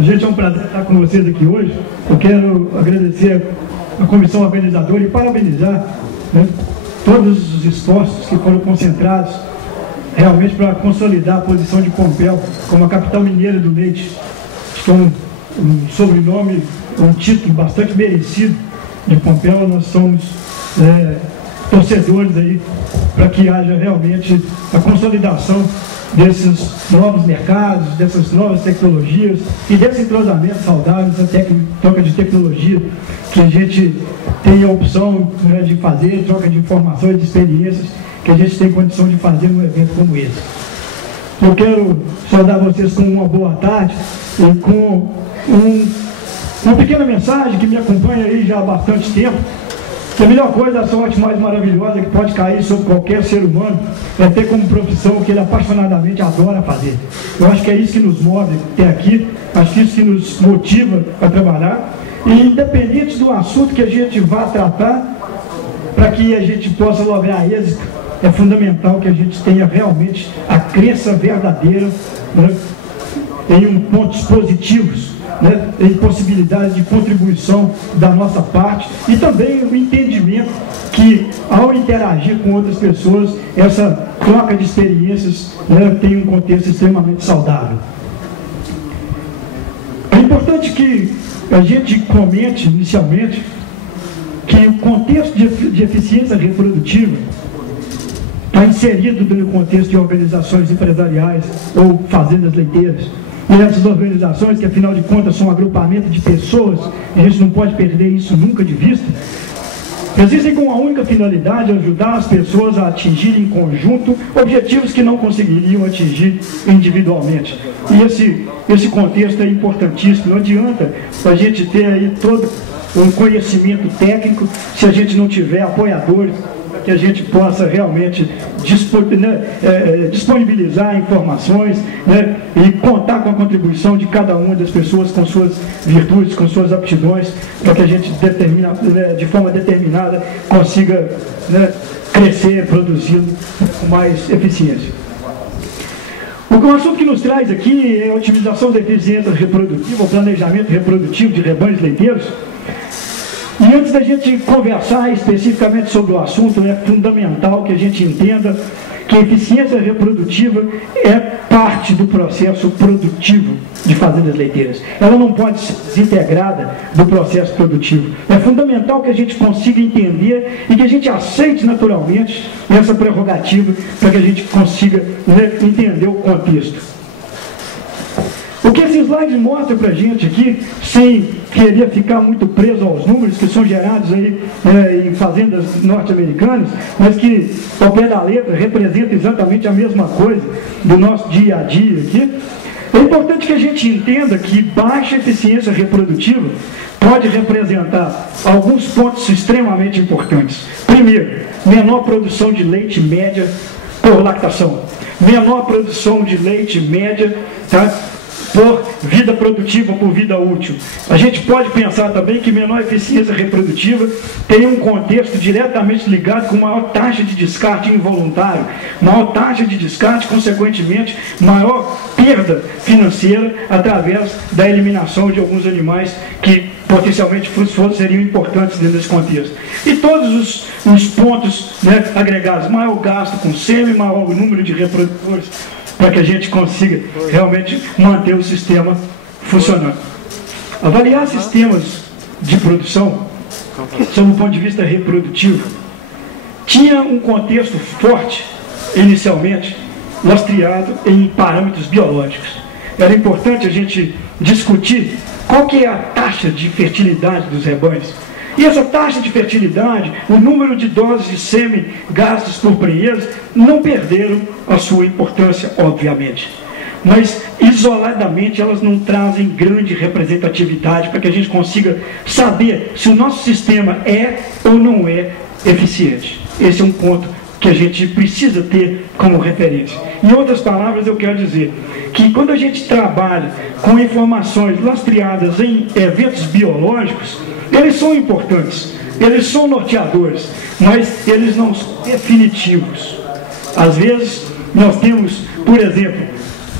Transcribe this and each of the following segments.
Gente, é um prazer estar com vocês aqui hoje. Eu quero agradecer a comissão organizadora e parabenizar, né, todos os esforços que foram concentrados realmente para consolidar a posição de Pompéu como a capital mineira do leite. Acho que é um sobrenome, um título bastante merecido de Pompéu. Nós somos torcedores aí para que haja realmente a consolidação desses novos mercados, dessas novas tecnologias e desse entrosamento saudável, dessa troca de tecnologia, que a gente tem a opção, né, de fazer, troca de informações, de experiências, que a gente tem condição de fazer num evento como esse. Eu quero saudar vocês com uma boa tarde e com uma pequena mensagem que me acompanha aí já há bastante tempo. Que a melhor coisa, a sorte mais maravilhosa que pode cair sobre qualquer ser humano é ter como profissão o que ele apaixonadamente adora fazer. Eu acho que é isso que nos move até aqui, acho que é isso que nos motiva a trabalhar. E independente do assunto que a gente vá tratar, para que a gente possa lograr êxito, é fundamental que a gente tenha realmente a crença verdadeira, né, em pontos positivos, né, em possibilidade de contribuição da nossa parte e também o entendimento que, ao interagir com outras pessoas, essa troca de experiências, né, tem um contexto extremamente saudável. É importante que a gente comente inicialmente que o contexto de eficiência reprodutiva está inserido no contexto de organizações empresariais ou fazendas leiteiras. E essas organizações, que afinal de contas são um agrupamento de pessoas, a gente não pode perder isso nunca de vista, existem com a única finalidade de ajudar as pessoas a atingirem em conjunto objetivos que não conseguiriam atingir individualmente. E esse contexto é importantíssimo. Não adianta a gente ter aí todo um conhecimento técnico se a gente não tiver apoiadores, que a gente possa realmente disponibilizar informações, né, e contar com a contribuição de cada uma das pessoas com suas virtudes, com suas aptidões, para que a gente de forma determinada consiga, né, crescer, produzir com mais eficiência. O assunto que nos traz aqui é a otimização da eficiência reprodutiva, o planejamento reprodutivo de rebanhos leiteiros. E antes da gente conversar especificamente sobre o assunto, é fundamental que a gente entenda que a eficiência reprodutiva é parte do processo produtivo de fazendas leiteiras. Ela não pode ser desintegrada do processo produtivo. É fundamental que a gente consiga entender e que a gente aceite naturalmente essa prerrogativa para que a gente consiga, né, entender o contexto. O que esse slide mostra para a gente aqui, sem querer ficar muito preso aos números que são gerados aí em fazendas norte-americanas, mas que, ao pé da letra, representa exatamente a mesma coisa do nosso dia a dia aqui, é importante que a gente entenda que baixa eficiência reprodutiva pode representar alguns pontos extremamente importantes. Primeiro, menor produção de leite média por lactação. Menor produção de leite média, tá, por vida produtiva, por vida útil. A gente pode pensar também que menor eficiência reprodutiva tem um contexto diretamente ligado com maior taxa de descarte involuntário, maior taxa de descarte, consequentemente, maior perda financeira através da eliminação de alguns animais que potencialmente seriam importantes dentro desse contexto. E todos os pontos, né, agregados, maior gasto com sêmen, maior número de reprodutores, para que a gente consiga realmente manter o sistema funcionando. Avaliar sistemas de produção, sob o ponto de vista reprodutivo, tinha um contexto forte, inicialmente, lastreado em parâmetros biológicos. Era importante a gente discutir qual que é a taxa de fertilidade dos rebanhos. E essa taxa de fertilidade, o número de doses de sêmen gastos por prenhez, não perderam a sua importância, obviamente. Mas, isoladamente, elas não trazem grande representatividade para que a gente consiga saber se o nosso sistema é ou não é eficiente. Esse é um ponto que a gente precisa ter como referência. Em outras palavras, eu quero dizer que quando a gente trabalha com informações lastreadas em eventos biológicos, eles são importantes, eles são norteadores, mas eles não são definitivos. Às vezes, nós temos, por exemplo,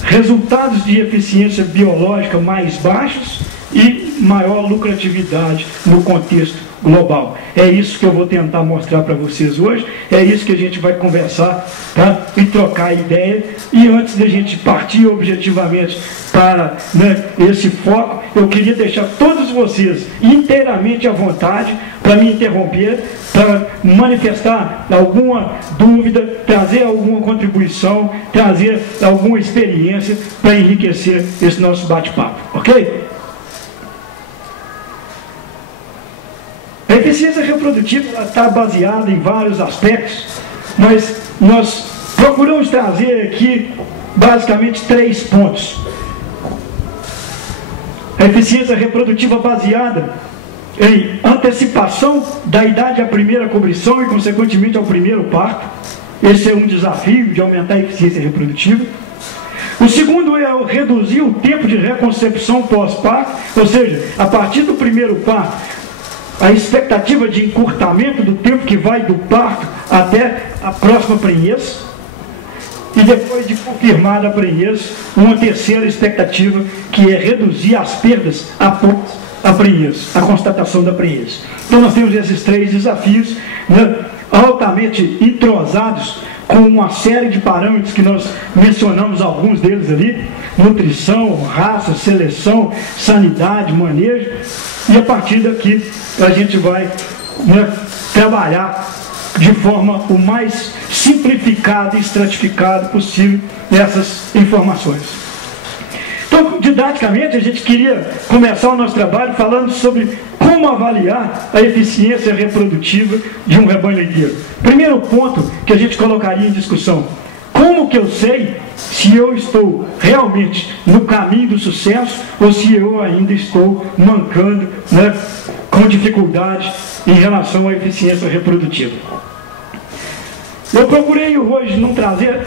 resultados de eficiência biológica mais baixos e maior lucratividade no contexto global. É isso que eu vou tentar mostrar para vocês hoje, é isso que a gente vai conversar, tá? E trocar ideia. E antes da gente partir objetivamente para, né, esse foco, eu queria deixar todos vocês inteiramente à vontade para me interromper, para manifestar alguma dúvida, trazer alguma contribuição, trazer alguma experiência para enriquecer esse nosso bate-papo, ok? A eficiência reprodutiva está baseada em vários aspectos, mas nós procuramos trazer aqui basicamente 3 pontos. A eficiência reprodutiva baseada em antecipação da idade à primeira cobrição e, consequentemente, ao primeiro parto. Esse é um desafio de aumentar a eficiência reprodutiva. O segundo é reduzir o tempo de reconcepção pós-parto, ou seja, a partir do primeiro parto, a expectativa de encurtamento do tempo que vai do parto até a próxima prenhez. E depois de confirmada a prenhez, uma terceira expectativa, que é reduzir as perdas após a prenhez, a constatação da prenhez. Então nós temos esses 3 desafios, né, altamente entrosados com uma série de parâmetros que nós mencionamos alguns deles ali: nutrição, raça, seleção, sanidade, manejo. E a partir daqui a gente vai, né, trabalhar de forma o mais simplificada e estratificada possível essas informações. Então, didaticamente, a gente queria começar o nosso trabalho falando sobre como avaliar a eficiência reprodutiva de um rebanho leiteiro. Primeiro ponto que a gente colocaria em discussão: como que eu sei se eu estou realmente no caminho do sucesso ou se eu ainda estou mancando, né, com dificuldade em relação à eficiência reprodutiva? Eu procurei hoje não trazer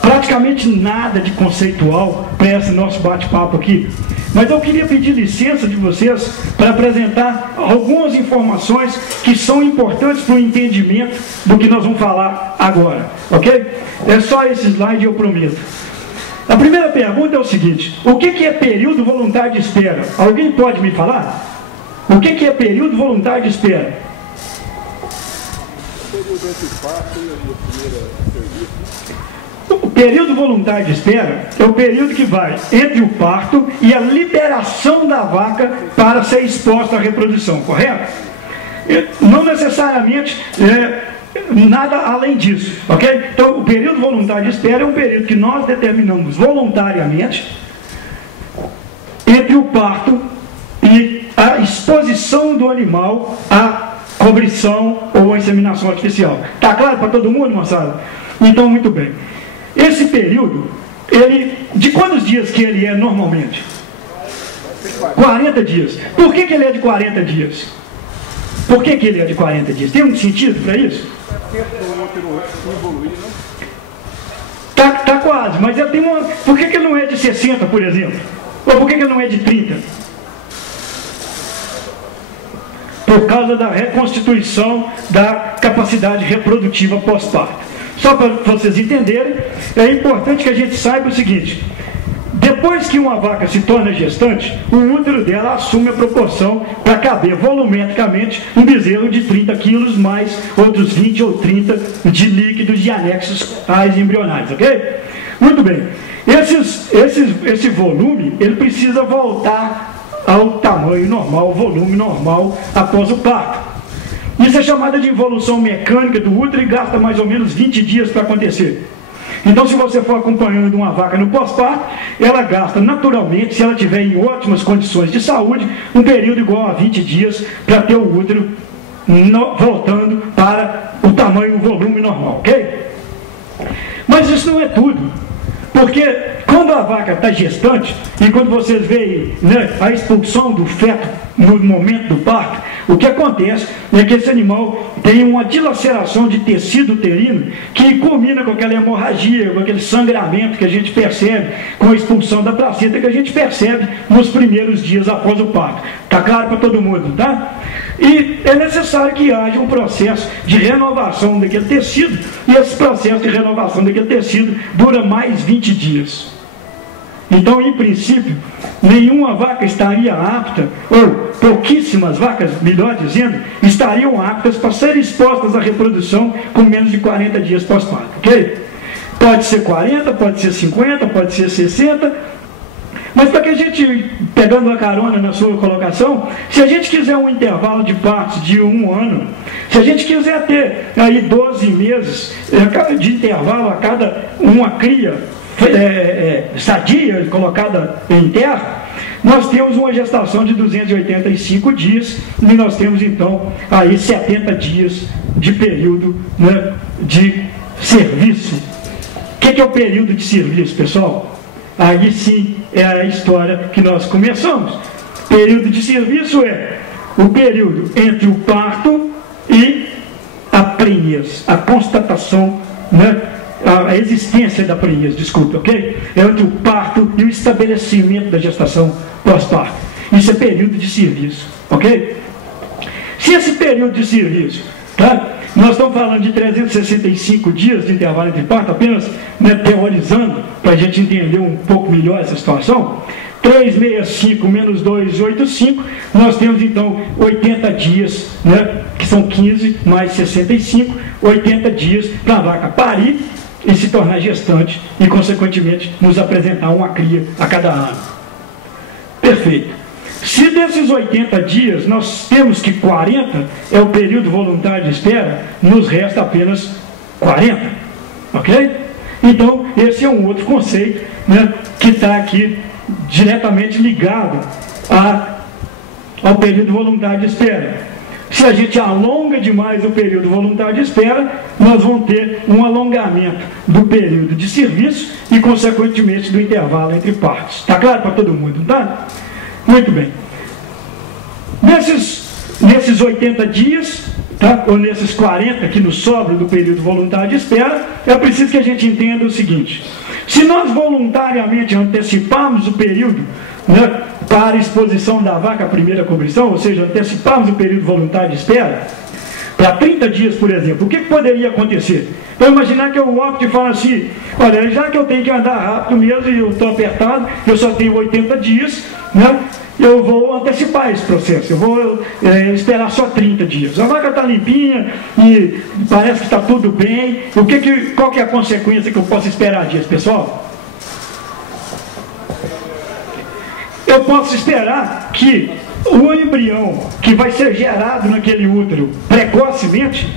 praticamente nada de conceitual para esse nosso bate-papo aqui, mas eu queria pedir licença de vocês para apresentar algumas informações que são importantes para o entendimento do que nós vamos falar agora, ok? É só esse slide, eu prometo. A primeira pergunta é o seguinte: o que é período voluntário de espera? Alguém pode me falar? O que é período voluntário de espera? O período voluntário de espera é o período que vai entre o parto e a liberação da vaca para ser exposta à reprodução, correto? Não necessariamente nada além disso, ok? Então, o período voluntário de espera é um período que nós determinamos voluntariamente entre o parto e a exposição do animal à cobrição ou à inseminação artificial. Está claro para todo mundo, moçada? Então, muito bem. Esse período, de quantos dias que ele é normalmente? 40 dias. Por que ele é de 40 dias? Por que ele é de 40 dias? Tem um sentido para isso? Tá quase, mas ele tem uma... Por que ele não é de 60, por exemplo? Ou por que ele não é de 30? Por causa da reconstituição da capacidade reprodutiva pós-parto. Só para vocês entenderem, é importante que a gente saiba o seguinte: depois que uma vaca se torna gestante, o útero dela assume a proporção para caber volumetricamente um bezerro de 30 quilos mais outros 20 ou 30 de líquidos e anexos ais embrionários, ok? Muito bem. Esse volume, ele precisa voltar ao tamanho normal, ao volume normal após o parto. Isso é chamada de evolução mecânica do útero e gasta mais ou menos 20 dias para acontecer. Então, se você for acompanhando uma vaca no pós-parto, ela gasta naturalmente, se ela estiver em ótimas condições de saúde, um período igual a 20 dias para ter o útero voltando para o tamanho, o volume normal, ok? Mas isso não é tudo, porque quando a vaca está gestante e quando vocês veem, né, a expulsão do feto no momento do parto, o que acontece é que esse animal tem uma dilaceração de tecido uterino que culmina com aquela hemorragia, com aquele sangramento que a gente percebe com a expulsão da placenta, que a gente percebe nos primeiros dias após o parto. Está claro para todo mundo, tá? E é necessário que haja um processo de renovação daquele tecido, e esse processo de renovação daquele tecido dura mais 20 dias. Então, em princípio, nenhuma vaca estaria apta, ou pouquíssimas vacas, melhor dizendo, estariam aptas para serem expostas à reprodução com menos de 40 dias pós-parto, ok? Pode ser 40, pode ser 50, pode ser 60, mas para que a gente, pegando uma carona na sua colocação, se a gente quiser um intervalo de partos de 1 ano, se a gente quiser ter aí 12 meses de intervalo a cada uma cria sadia colocada em terra, nós temos uma gestação de 285 dias e nós temos então aí 70 dias de período, né, de serviço. O que é o período de serviço, pessoal? Aí sim é a história que nós começamos. Período de serviço é o período entre o parto e a prenhez, a constatação, né, a existência da prenhez, desculpa, ok? É entre o parto e o estabelecimento da gestação pós-parto. Isso é período de serviço, ok? Se esse período de serviço, tá? Nós estamos falando de 365 dias de intervalo entre parto, apenas, né, teorizando, para a gente entender um pouco melhor essa situação. 365 menos 285, nós temos então 80 dias, né, que são 15 mais 65, 80 dias para a vaca parir e se tornar gestante e, consequentemente, nos apresentar uma cria a cada ano. Perfeito. Se desses 80 dias nós temos que 40 é o período voluntário de espera, nos resta apenas 40. Ok? Então, esse é um outro conceito, né, que está aqui diretamente ligado ao período voluntário de espera. Se a gente alonga demais o período voluntário de espera, nós vamos ter um alongamento do período de serviço e, consequentemente, do intervalo entre partos. Está claro para todo mundo, não está? Muito bem. Nesses 80 dias, tá? Ou nesses 40 que nos sobram do período voluntário de espera, é preciso que a gente entenda o seguinte: se nós voluntariamente anteciparmos o período, né, para a exposição da vaca à primeira cobrição, ou seja, anteciparmos o período voluntário de espera, para 30 dias, por exemplo, o que poderia acontecer? Então, imaginar que eu opte e falo assim: olha, já que eu tenho que andar rápido mesmo e eu estou apertado, eu só tenho 80 dias, né? Eu vou antecipar esse processo, eu vou esperar só 30 dias. A vaca está limpinha e parece que está tudo bem. Qual que é a consequência que eu posso esperar disso, pessoal? Eu posso esperar que o embrião que vai ser gerado naquele útero precocemente,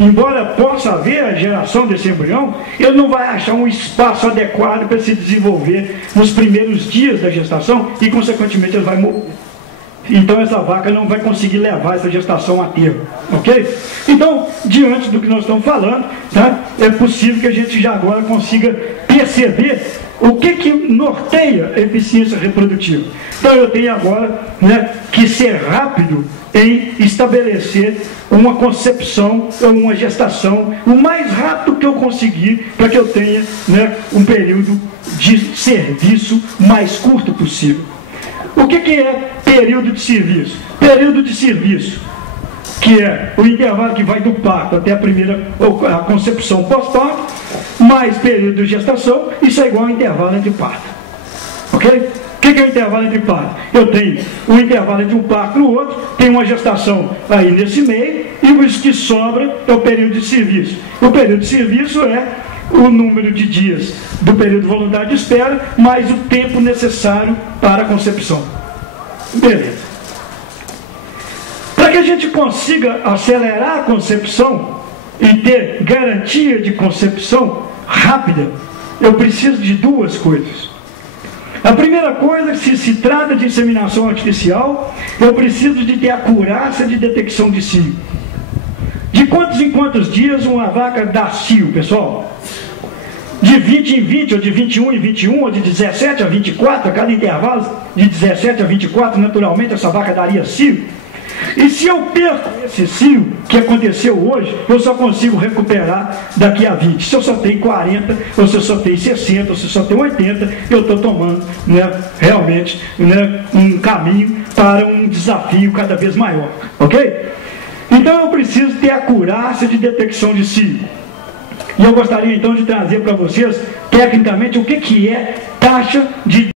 embora possa haver a geração desse embrião, ele não vai achar um espaço adequado para se desenvolver nos primeiros dias da gestação e, consequentemente, ele vai morrer. Então, essa vaca não vai conseguir levar essa gestação a termo, ok? Então, diante do que nós estamos falando, tá, é possível que a gente já agora consiga perceber o que norteia a eficiência reprodutiva. Então, eu tenho agora, né, que ser rápido em estabelecer uma concepção ou uma gestação o mais rápido que eu conseguir, para que eu tenha, né, um período de serviço mais curto possível. O que é período de serviço? Período de serviço, que é o intervalo que vai do parto até a concepção pós-parto, mais período de gestação, isso é igual ao intervalo entre parto. Ok? O que é o intervalo entre parto? Eu tenho o intervalo entre um parto e o outro, tem uma gestação aí nesse meio, e o que sobra é o período de serviço. O período de serviço é o número de dias do período voluntário de espera, mais o tempo necessário para a concepção. Beleza. Para que a gente consiga acelerar a concepção e ter garantia de concepção rápida, eu preciso de duas coisas. A primeira coisa, se trata de inseminação artificial, eu preciso de ter acurácia de detecção de cio. De quantos em quantos dias uma vaca dá cio, pessoal? De 20 em 20, ou de 21 em 21, ou de 17 a 24, a cada intervalo de 17 a 24, naturalmente essa vaca daria cio. E se eu perco esse cio que aconteceu hoje, eu só consigo recuperar daqui a 20. Se eu só tenho 40, ou se eu só tenho 60, ou se eu só tenho 80, eu estou tomando, né, realmente, né, um caminho para um desafio cada vez maior. Ok? Então eu preciso ter acurácia de detecção de cio. E eu gostaria então de trazer para vocês, tecnicamente, o que é taxa de